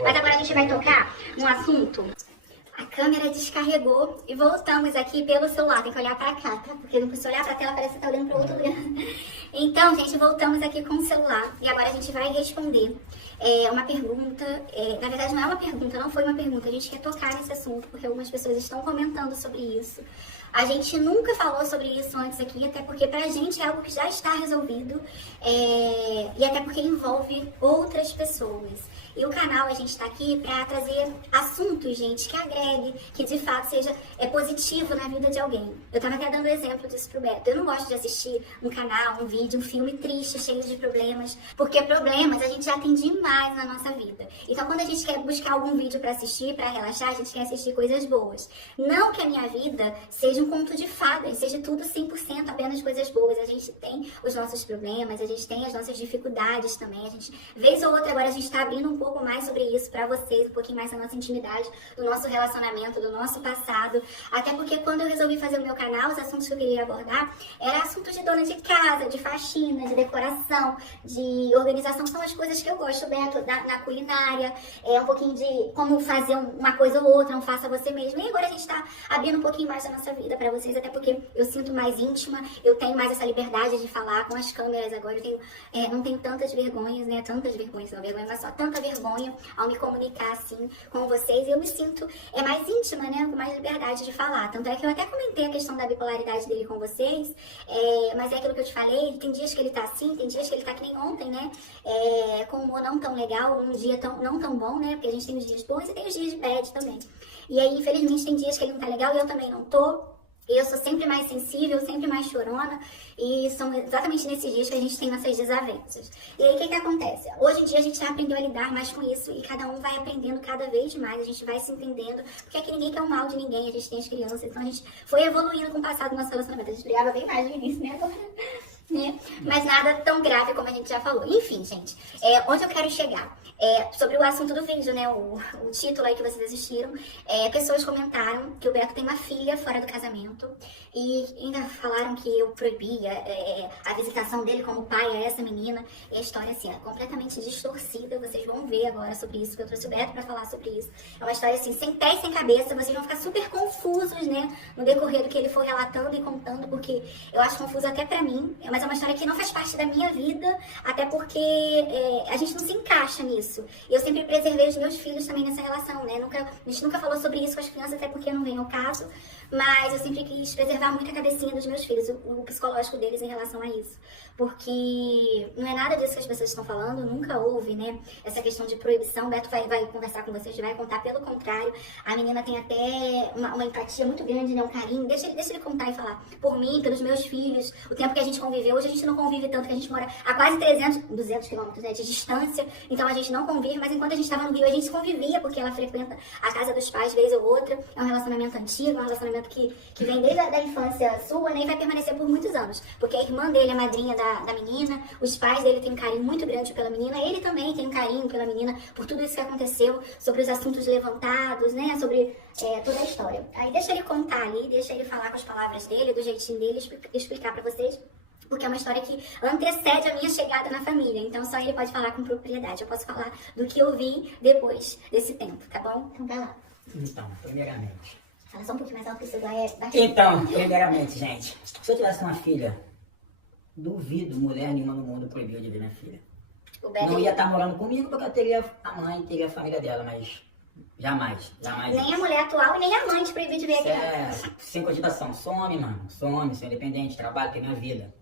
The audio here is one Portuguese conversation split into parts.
Mas agora a gente vai tocar num assunto. A câmera descarregou e voltamos aqui pelo celular. Tem que olhar pra cá, tá? Porque se olhar pra tela parece que tá olhando pra outro lugar. Então, gente, voltamos aqui com o celular. E agora a gente vai responder uma pergunta. Na verdade, não é uma pergunta, não foi uma pergunta. A gente quer tocar nesse assunto, porque algumas pessoas estão comentando sobre isso. A gente nunca falou sobre isso antes aqui, até porque pra gente é algo que já está resolvido. E até porque envolve outras pessoas. E o canal, a gente tá aqui pra trazer assuntos, gente, que agregue, que de fato seja positivo na vida de alguém. Eu tava até dando exemplo disso pro Beto. Eu não gosto de assistir um canal, um vídeo, um filme triste, cheio de problemas, porque problemas a gente já tem demais na nossa vida. Então quando a gente quer buscar algum vídeo pra assistir, pra relaxar, a gente quer assistir coisas boas. Não que a minha vida seja um conto de fadas, seja tudo 100% apenas coisas boas. A gente tem os nossos problemas, a gente tem as nossas dificuldades também. A gente, vez ou outra, agora a gente tá abrindo um pouco mais sobre isso pra vocês, um pouquinho mais da nossa intimidade, do nosso relacionamento, do nosso passado. Até porque quando eu resolvi fazer o meu canal, os assuntos que eu queria abordar eram assuntos de dona de casa, de faxina, de decoração, de organização. São as coisas que eu gosto, Beto, na culinária, um pouquinho de como fazer uma coisa ou outra, não faça você mesmo. E agora a gente tá abrindo um pouquinho mais da nossa vida pra vocês, até porque eu sinto mais íntima, eu tenho mais essa liberdade de falar com as câmeras agora. Eu tenho, não tenho tantas vergonhas, né? Tantas vergonhas, não vergonha, mas só tanta vergonha ao me comunicar assim com vocês. E eu me sinto mais íntima, né? Com mais liberdade de falar. Tanto é que eu até comentei a questão da bipolaridade dele com vocês, mas é aquilo que eu te falei, tem dias que ele tá assim, tem dias que ele tá que nem ontem, né? Com um humor não tão legal, um dia não tão bom, né? Porque a gente tem os dias bons e tem os dias de bad também. E aí, infelizmente, tem dias que ele não tá legal e eu também não tô. Eu sou sempre mais sensível, sempre mais chorona, e são exatamente nesses dias que a gente tem nossas desavenças. E aí, o que acontece? Hoje em dia a gente já aprendeu a lidar mais com isso, e cada um vai aprendendo cada vez mais, a gente vai se entendendo, porque aqui ninguém quer o mal de ninguém, a gente tem as crianças, então a gente foi evoluindo com o passado do nosso relacionamento. A gente brigava bem mais no início, né, agora? Né? Mas nada tão grave como a gente já falou. Enfim, gente, onde eu quero chegar? Sobre o assunto do vídeo, né? O título aí que vocês assistiram. Pessoas comentaram que o Beto tem uma filha fora do casamento e ainda falaram que eu proibia a visitação dele como pai a essa menina. E a história, assim, é completamente distorcida. Vocês vão ver agora sobre isso, que eu trouxe o Beto pra falar sobre isso. É uma história, assim, sem pé e sem cabeça. Vocês vão ficar super confusos, né? No decorrer do que ele for relatando e contando, porque eu acho confuso até pra mim. Mas é uma história que não faz parte da minha vida, até porque a gente não se encaixa nisso. E eu sempre preservei os meus filhos também nessa relação, né? A gente nunca falou sobre isso com as crianças, até porque não vem ao caso. Mas eu sempre quis preservar muito a cabecinha dos meus filhos, o psicológico deles em relação a isso. Porque não é nada disso que as pessoas estão falando, nunca houve, né? Essa questão de proibição. O Beto vai conversar com vocês, vai contar pelo contrário. A menina tem até uma empatia muito grande, né? Um carinho. Deixa ele contar e falar por mim, pelos meus filhos, o tempo que a gente conviveu. Hoje a gente não convive tanto, que a gente mora a quase 200 quilômetros, né, de distância. Então a gente não convive, mas enquanto a gente estava no Rio, a gente convivia, porque ela frequenta a casa dos pais vez ou outra. É um relacionamento antigo, é um relacionamento que vem desde a infância sua, né, e vai permanecer por muitos anos. Porque a irmã dele é madrinha da menina, os pais dele têm um carinho muito grande pela menina, ele também tem um carinho pela menina, por tudo isso que aconteceu, sobre os assuntos levantados, né, sobre toda a história. Aí deixa ele contar ali, deixa ele falar com as palavras dele, do jeitinho dele, explicar pra vocês. Porque é uma história que antecede a minha chegada na família. Então só ele pode falar com propriedade. Eu posso falar do que eu vi depois desse tempo, tá bom? Então vai lá. Então, primeiramente. Fala só um pouquinho mais alto que o celular é baixo. Então, primeiramente, gente. Se eu tivesse uma filha, duvido mulher nenhuma no mundo proibiu de ver minha filha. Não ia estar morando comigo porque eu teria a mãe, teria a família dela, mas jamais. Nem a mulher atual e nem a mãe te proibiu de ver a criança. Sem cogitação. Some, mano. Some, sou independente, trabalho, tenho minha vida.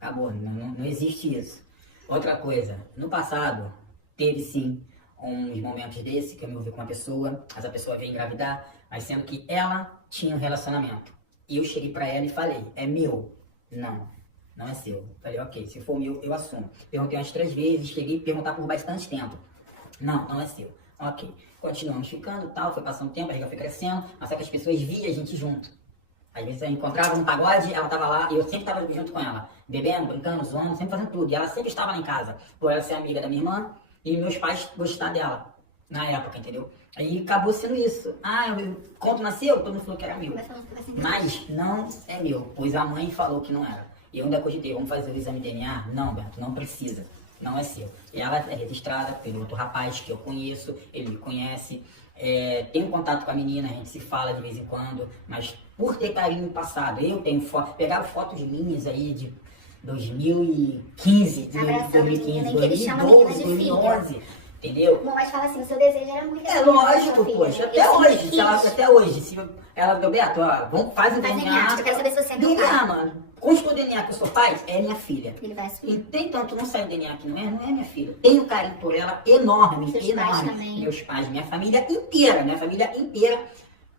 Acabou, não existe isso. Outra coisa, no passado, teve sim uns momentos desse, que eu me ouvi com uma pessoa, mas a pessoa veio engravidar, mas sendo que ela tinha um relacionamento. E eu cheguei pra ela e falei, é meu? Não é seu. Falei, ok, se for meu, eu assumo. Perguntei umas 3 vezes, cheguei a perguntar por bastante tempo. Não é seu. Ok, continuamos ficando, tal, foi passando tempo, a barriga foi crescendo, mas só que as pessoas viam a gente junto. Às vezes eu encontrava no pagode, ela tava lá, e eu sempre tava junto com ela, bebendo, brincando, zoando, sempre fazendo tudo. E ela sempre estava lá em casa, por ela ser amiga da minha irmã, e meus pais gostar dela, na época, entendeu? Aí acabou sendo isso. Quando nasceu, todo mundo falou que era meu. Mas não é meu, pois a mãe falou que não era. E eu ainda cogitei, vamos fazer o exame de DNA? Não, Beto, não precisa. Não é seu. Ela é registrada pelo outro rapaz que eu conheço, ele me conhece. Tenho contato com a menina, a gente se fala de vez em quando, mas por ter carinho passado, eu tenho foto, pegava fotos minhas aí de 2015, de 2015, 2012, 2011, entendeu? Bom, mas fala assim, o seu desejo era muito É lógico, poxa, até hoje, se ela deu, Beto, ó, vamos fazer um DNA. Eu quero saber se você é meu DNA, pai. mano. Consta o DNA que eu sou pai, é minha filha. Ele vai assumir. Entanto, não sai o DNA que não é minha filha. Tenho um carinho por ela enorme, Seus enorme. pais também. Meus pais, minha família inteira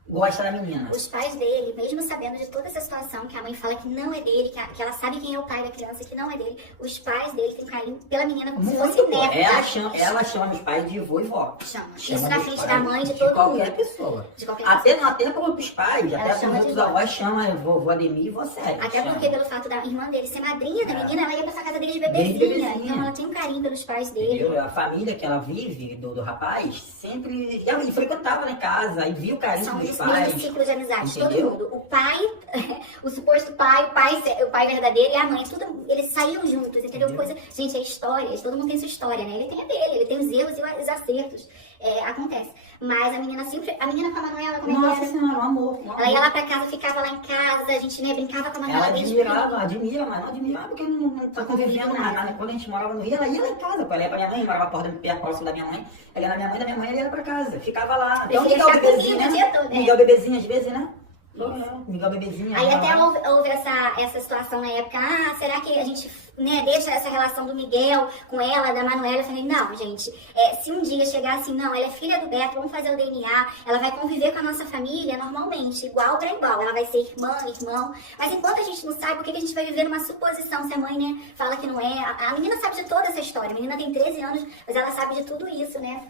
gosta da menina. Os pais dele, mesmo sabendo de toda essa situação, que a mãe fala que não é dele, que ela sabe quem é o pai da criança, que não é dele, os pais dele têm carinho pela menina como se fosse Muito, neta. ela chama meus pais de vô e vó. Chama. Isso Chama na meus frente pais da mãe, de todo qualquer mundo. pessoa. De qualquer Até para outros pais, Ela até para chama de outros vó. avós, chama vovó Ademir e vó Sérgio. Até porque pelo fato da irmã dele ser madrinha da menina, ela ia pra essa casa dele de Desde bebezinha. bebezinha. Então ela tem um carinho pelos pais dele. Entendeu? A família que ela vive, do rapaz, sempre. Ela frequentava lá em casa e via o carinho São dos os pais. mesmos ciclos de amizade, todo Entendeu? mundo. O pai, o suposto pai, o pai verdadeiro e a mãe, tudo, eles saíam juntos, entendeu? Coisa, gente, é histórias, todo mundo tem sua história, né? Ele tem a dele, ele tem os erros e os acertos. Acontece. Mas a menina com a Manuela, como é que Nossa era? Senhora, um amor. Ela ia lá pra casa, ficava lá em casa, a gente, né, brincava com a Manuela Ela desde admira, mas não admirava porque não tá convivendo mais. Mas quando a gente morava no Rio, ela ia lá em casa, ela ia pra minha mãe, morava perto próximo da minha mãe. Ela ia na minha mãe, da minha mãe, ela ia pra casa, ficava lá. Então, Preferia Miguel ficar comigo Bebezinho, o né? dia todo, né? Miguel Bebezinho, às vezes, né? Miguel Bebezinho. Aí até ela- houve essa situação na época, será que a gente, né, deixa essa relação do Miguel com ela, da Manuela? Eu falei, não, gente, se um dia chegar assim, não, ela é filha do Beto, vamos fazer o DNA, ela vai conviver com a nossa família normalmente, igual pra igual, ela vai ser irmã, irmão, mas enquanto a gente não sabe, por que a gente vai viver numa suposição, se a mãe, né, fala que não é, a menina sabe de toda essa história, a menina tem 13 anos, mas ela sabe de tudo isso, né,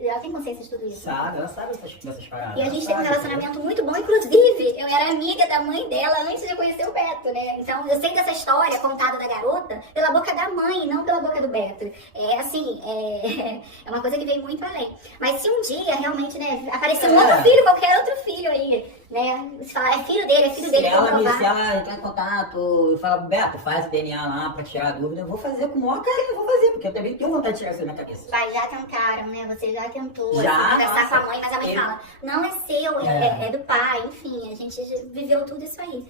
ela tem consciência de tudo isso. Sabe, ela sabe dessas paradas. E a ela gente tem um sabe, relacionamento muito bom, inclusive, eu era amiga da mãe dela antes de conhecer o Beto, né? Então eu sei dessa história contada da garota pela boca da mãe, não pela boca do Beto. É uma coisa que veio muito além. Mas se um dia realmente, né, aparecer um outro filho, qualquer outro filho aí, né? Se falar, é filho dele, Se vamos ela provar. entrar em contato e falar, Beto, faz o DNA lá pra tirar a dúvida, eu vou fazer com o maior carinho, eu vou fazer, porque eu também tenho vontade de tirar isso da minha cabeça. Vai, já tentaram, né? Você já tentou Já, assim, conversar nossa. com a mãe, mas a mãe Eu- fala, não é seu, é do pai, enfim, a gente já viveu tudo isso aí.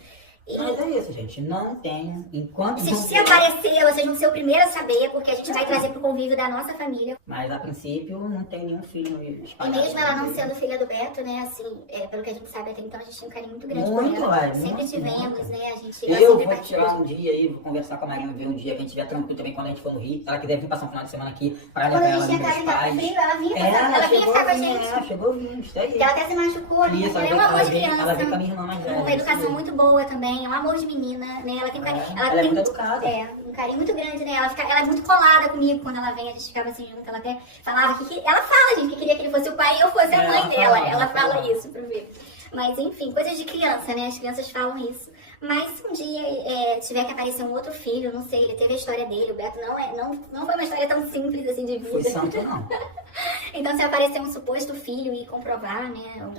E Mas é isso, gente. Não tenha, enquanto não se tenha- aparecer, vocês vão ser o primeiro a saber, porque a gente vai trazer pro convívio da nossa família. Mas a princípio não tem nenhum filho E espalhado. mesmo ela não sendo filha do Beto, né, assim, pelo que a gente sabe até então, a gente tem um carinho muito grande Muito, por ela. vai, Sempre muito, tivemos, muito. né, a gente... Eu sempre vou tirar partilhou. um dia aí, vou conversar com a Marina, ver um dia que a gente estiver tranquilo também quando a gente for no Rio. Se ela quiser vir passar um final de semana aqui para Quando levar a ela gente dos ia meus estar em pais. frio, ela vinha ficar com a gente. Chegou vindo, isso aí. Porque ela até se machucou, né? Isso, Ela é um amor de ela criança. veio com a minha irmã mais velha. Uma educação isso muito boa também, é um amor de menina, né? Ela tem um carinho. Ela é tem, muito educada. Um carinho muito grande, né? Ela é muito colada comigo quando ela vem, a gente ficava assim junto. Ela até falava ela fala, gente, que queria que ele fosse o pai e eu fosse a mãe dela. Ela fala isso pra ver. Mas enfim, coisas de criança, né? As crianças falam isso. Mas se um dia tiver que aparecer um outro filho, não sei, ele teve a história dele, o Beto não foi uma história tão simples assim de vida. Foi santo, não. Então, se aparecer um suposto filho e comprovar, né,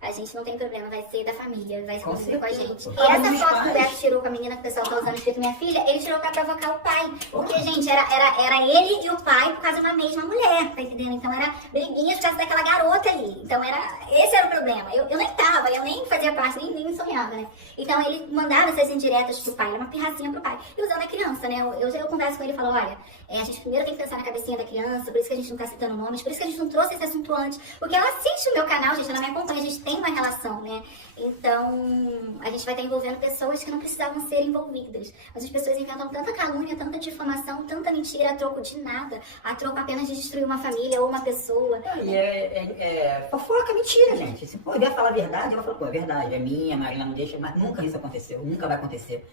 a gente não tem problema, vai ser da família, vai se Com conviver com a certeza. gente. E Ah, essa dos foto que o pais. Beto tirou com a menina que o pessoal tá usando escrito minha filha, ele tirou pra provocar o pai. Porque, gente, era ele e o pai por causa de uma mesma mulher, tá entendendo? Então era briguinhas por causa daquela garota ali. Então esse era o problema. Eu nem tava, eu nem fazia parte, nem sonhava, né? Então ele mandava essas indiretas pro pai, era uma pirracinha pro pai. E usando a criança, né? Eu converso com ele e falo, olha, a gente primeiro tem que pensar na cabecinha da criança, por isso que a gente não tá citando nomes, por isso que a gente não trouxe esse assunto antes. Porque ela assiste o meu canal, gente, ela me acompanha, a gente tem uma relação, né? Então, a gente vai estar envolvendo pessoas que não precisavam ser envolvidas. Mas as pessoas inventam tanta calúnia, tanta difamação, tanta mentira a troco de nada, a troco apenas de destruir uma família ou uma pessoa. E fofoca, mentira, gente. Se puder falar a verdade, ela fala, pô, é verdade, é minha, a Marina não deixa, mas nunca isso aconteceu, nunca vai acontecer.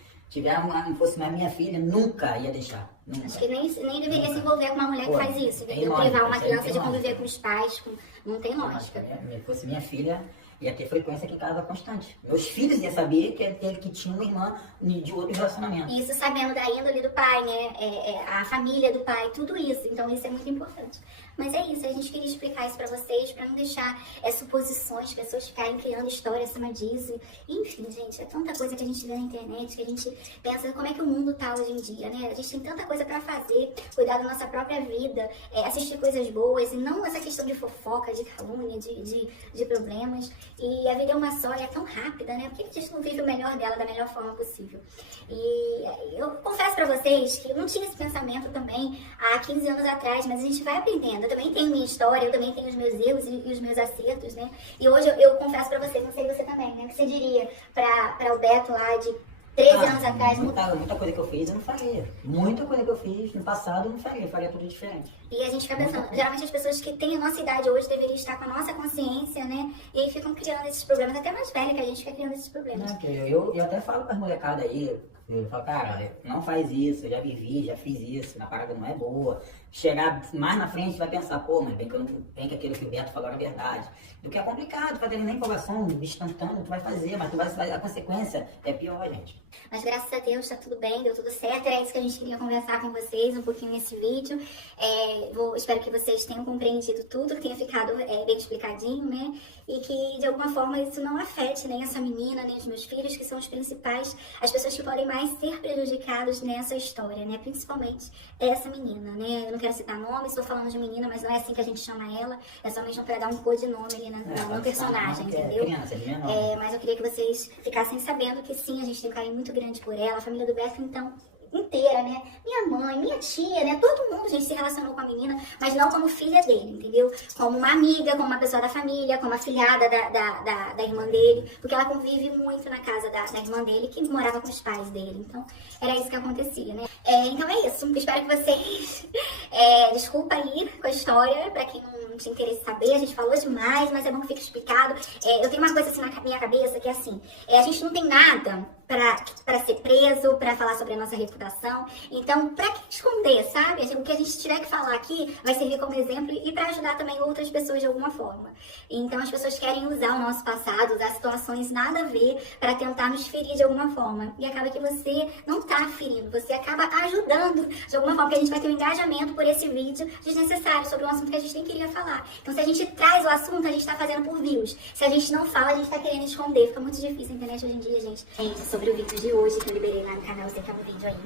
Não fosse mais minha filha, nunca ia deixar. Nunca. Acho que nem deveria se envolver com uma mulher que Pô, faz isso, tem de lógica, privar uma isso aí criança tem de conviver lógica. com os pais, não tem lógica. Se fosse minha filha, ia ter frequência aqui em casa constante. Meus filhos iam saber que tinha uma irmã de outro relacionamento. Isso sabendo da índole do pai, né? A família do pai, tudo isso. Então isso é muito importante. Mas é isso, a gente queria explicar isso pra vocês, pra não deixar suposições, pessoas ficarem criando história acima disso. Enfim, gente, é tanta coisa que a gente vê na internet, que a gente pensa como é que o mundo tá hoje em dia, né? A gente tem tanta coisa pra fazer, cuidar da nossa própria vida, assistir coisas boas, e não essa questão de fofoca, de calúnia, de problemas. E a vida é uma só, e é tão rápida, né? Por que a gente não vive o melhor dela da melhor forma possível? E eu confesso pra vocês que eu não tinha esse pensamento também há 15 anos atrás, mas a gente vai aprendendo. Eu também tenho minha história, eu também tenho os meus erros e os meus acertos, né? E hoje eu confesso pra vocês, não sei você também, né? O que você diria pra o Beto lá de 13 anos atrás? Muita coisa que eu fiz eu não faria. Muita coisa que eu fiz no passado eu não faria. Eu faria tudo diferente. E a gente fica pensando, geralmente as pessoas que têm a nossa idade hoje deveriam estar com a nossa consciência, né? E aí ficam criando esses problemas, até mais velha que a gente fica criando esses problemas. Eu até falo para as molecadas aí, eu falo, cara, não faz isso, eu já vivi, já fiz isso, na parada não é boa. Chegar mais na frente vai pensar, pô, mas bem que aquilo que o Beto falou era verdade. Do que é complicado, fazer nem empolgação instantânea, tu vai fazer, mas a consequência é pior, gente. Mas graças a Deus tá tudo bem, deu tudo certo, era isso que a gente queria conversar com vocês um pouquinho nesse vídeo. Espero que vocês tenham compreendido tudo, que tenha ficado bem explicadinho, né? E que de alguma forma isso não afete nem essa menina, nem os meus filhos, que são os principais, as pessoas que podem mais ser prejudicados nessa história, né? Principalmente essa menina, né? Eu não quero citar nome, estou falando de menina, mas não é assim que a gente chama ela, é só mesmo para dar um codinome ali no personagem, entendeu? Mas eu queria que vocês ficassem sabendo que sim, a gente tem um carinho muito grande por ela, a família do Beto, então, inteira, né? Minha mãe, minha tia, né? Todo mundo, gente, se relacionou com a menina, mas não como filha dele, entendeu? Como uma amiga, como uma pessoa da família, como afilhada da irmã dele, porque ela convive muito na casa da irmã dele, que morava com os pais dele. Então, era isso que acontecia, né? Então é isso. Espero que vocês... desculpa aí com a história, pra quem não tinha interesse em saber, a gente falou demais, mas é bom que fique explicado. Eu tenho uma coisa assim na minha cabeça, que é assim, a gente não tem nada para ser preso, para falar sobre a nossa reputação. Então, para que esconder, sabe? O que a gente tiver que falar aqui vai servir como exemplo e para ajudar também outras pessoas de alguma forma. Então, as pessoas querem usar o nosso passado, usar situações nada a ver para tentar nos ferir de alguma forma. E acaba que você não tá ferindo, você acaba ajudando de alguma forma, que a gente vai ter um engajamento por esse vídeo desnecessário sobre um assunto que a gente nem queria falar. Então, se a gente traz o assunto, a gente tá fazendo por views. Se a gente não fala, a gente tá querendo esconder. Fica muito difícil a internet hoje em dia, gente. Sobre o vídeo de hoje que eu liberei lá no canal, eu sei que é um vídeo aí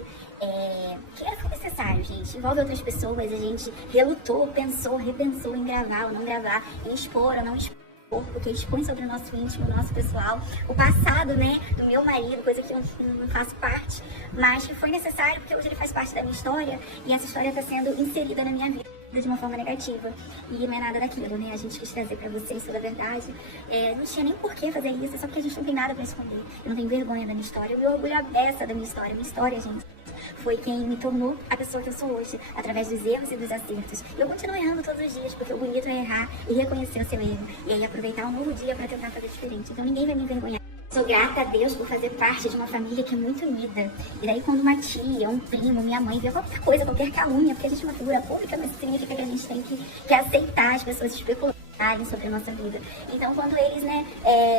que era necessário, gente. Envolve outras pessoas, a gente relutou, pensou, repensou em gravar ou não gravar, em expor ou não expor, porque expõe sobre o nosso íntimo, o nosso pessoal, o passado, né, do meu marido, coisa que eu não faço parte, mas que foi necessário porque hoje ele faz parte da minha história e essa história está sendo inserida na minha vida de uma forma negativa, e não é nada daquilo, né? A gente quis trazer pra vocês toda a verdade. Não tinha nem por que fazer isso, só porque a gente não tem nada pra esconder. Eu não tenho vergonha da minha história, eu me orgulho a beça da minha história. Minha história, gente, foi quem me tornou a pessoa que eu sou hoje, através dos erros e dos acertos. E eu continuo errando todos os dias, porque o bonito é errar e reconhecer o seu erro, e aí aproveitar um novo dia pra tentar fazer diferente. Então ninguém vai me envergonhar. Sou grata a Deus por fazer parte de uma família que é muito unida. E daí quando uma tia, um primo, minha mãe vê qualquer coisa, qualquer calúnia, porque a gente é uma figura pública, mas significa que a gente tem que aceitar as pessoas especularem sobre a nossa vida. Então quando eles, né,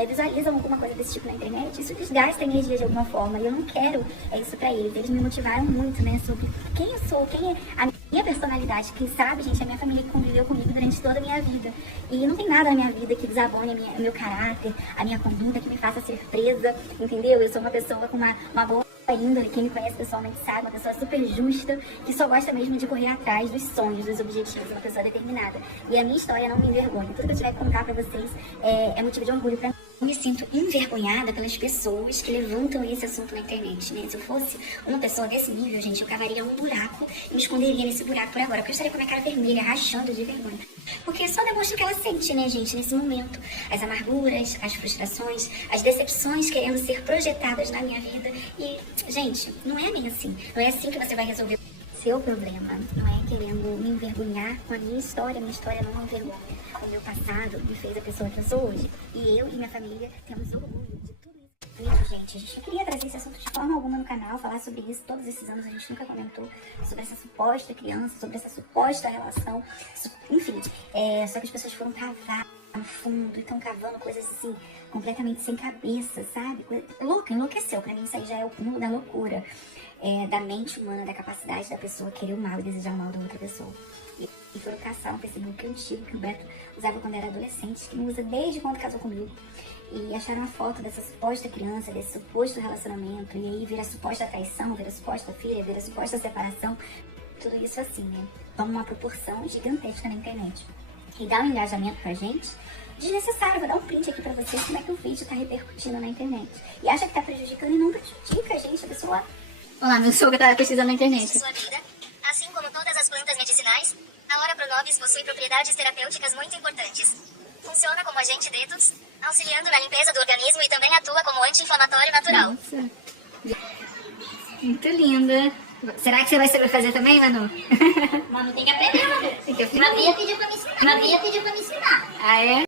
visualizam alguma coisa desse tipo na internet, isso desgasta a energia de alguma forma. E eu não quero isso pra eles. Eles me motivaram muito, né, sobre quem eu sou, quem é a minha personalidade. Quem sabe, gente, a minha família que conviveu comigo durante toda a minha vida. E não tem nada na minha vida que desabone o meu caráter, a minha conduta, que me faça ser presa, entendeu? Eu sou uma pessoa com uma boa índole, quem me conhece pessoalmente sabe, uma pessoa super justa, que só gosta mesmo de correr atrás dos sonhos, dos objetivos, uma pessoa determinada. E a minha história não me envergonha. Tudo que eu tiver que contar pra vocês é motivo de orgulho pra mim. Eu me sinto envergonhada pelas pessoas que levantam esse assunto na internet, né? Se eu fosse uma pessoa desse nível, gente, eu cavaria um buraco e me esconderia nesse buraco por agora, porque eu estaria com a minha cara vermelha, rachando de vergonha. Porque só demonstra o que ela sente, né, gente, nesse momento. As amarguras, as frustrações, as decepções querendo ser projetadas na minha vida. E, gente, não é bem assim. Não é assim que você vai resolver o seu problema. Não é querendo me envergonhar com a minha história. Minha história não é vergonha. O meu passado me fez a pessoa que eu sou hoje. E eu e minha família temos orgulho de tudo isso. Gente, a gente não queria trazer esse assunto de forma alguma no canal, falar sobre isso. Todos esses anos a gente nunca comentou sobre essa suposta criança, sobre essa suposta relação. Enfim, só que as pessoas foram travadas no fundo, e estão cavando coisas assim, completamente sem cabeça, sabe? Louca, enlouqueceu. Pra mim isso aí já é o cúmulo da loucura. Da mente humana, da capacidade da pessoa querer o mal e desejar o mal da outra pessoa. E foram caçar um Facebook antigo que o Beto usava quando era adolescente, que não usa desde quando casou comigo. E acharam a foto dessa suposta criança, desse suposto relacionamento, e aí vira suposta traição, vira suposta filha, vira suposta separação. Tudo isso assim, né? Toma uma proporção gigantesca na internet. E dá um engajamento pra gente desnecessário. Vou dar um print aqui pra vocês como é que o vídeo tá repercutindo na internet. E acha que tá prejudicando e não prejudica, gente. A pessoa... Olha lá, meu sogro tá pesquisando na internet. Sua vida, assim como todas as plantas medicinais, a Ora Pronobis possui propriedades terapêuticas muito importantes. Funciona como agente detox, auxiliando na limpeza do organismo e também atua como anti-inflamatório natural. Nossa. Muito linda. Será que você vai fazer também, Manu? Manu tem que aprender, Manu. Tem que aprender. Manu ia pedir pra me ensinar. Ah, é?